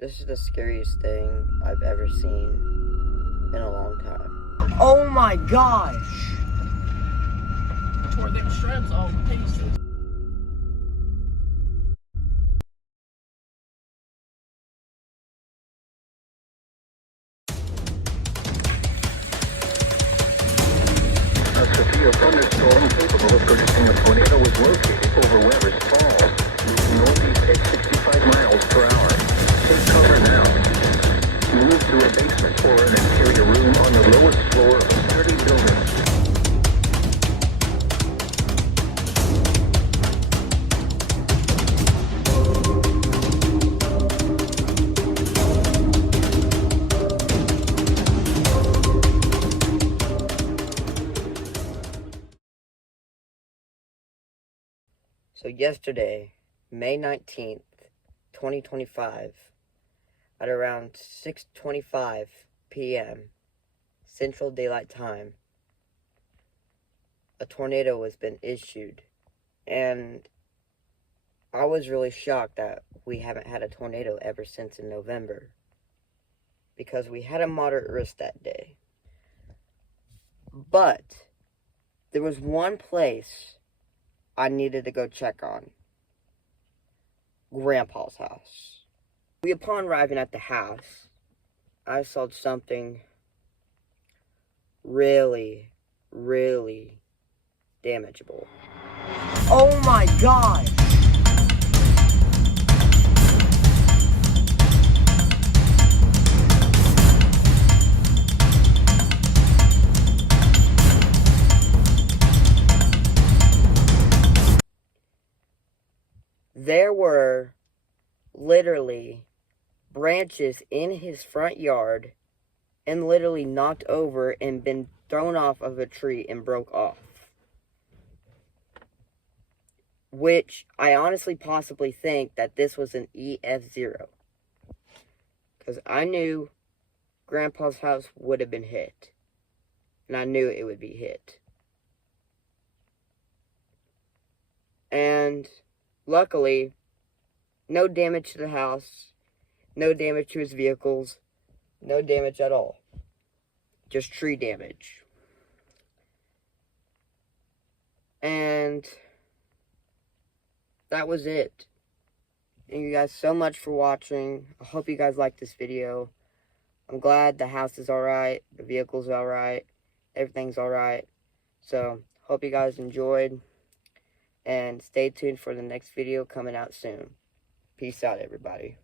This is the scariest thing I've ever seen in a long time. Oh my gosh! Tore them shreds all to pieces. A severe thunderstorm capable of producing a tornado was located over Weber's Falls, moving northeast at 65 miles per hour. Take cover now. Move to a basement or an interior room on the lowest floor of a sturdy building. So yesterday, May 19th, 2025, at around 6:25 p.m. Central Daylight Time, a tornado has been issued. And I was really shocked that we haven't had a tornado ever since in November, because we had a moderate risk that day. But there was one place I needed to go check on. Grandpa's house. Upon arriving at the house, I saw something really, really damageable. Oh my gosh! There were literally branches in his front yard and literally knocked over and been thrown off of a tree and broke off. Which I honestly possibly think that this was an EF0. Because I knew Grandpa's house would have been hit. And I knew it would be hit. And luckily, no damage to the house, no damage to his vehicles, no damage at all. Just tree damage. And that was it. Thank you guys so much for watching. I hope you guys liked this video. I'm glad the house is alright, the vehicle's alright, everything's alright. So, hope you guys enjoyed. And stay tuned for the next video coming out soon. Peace out, everybody.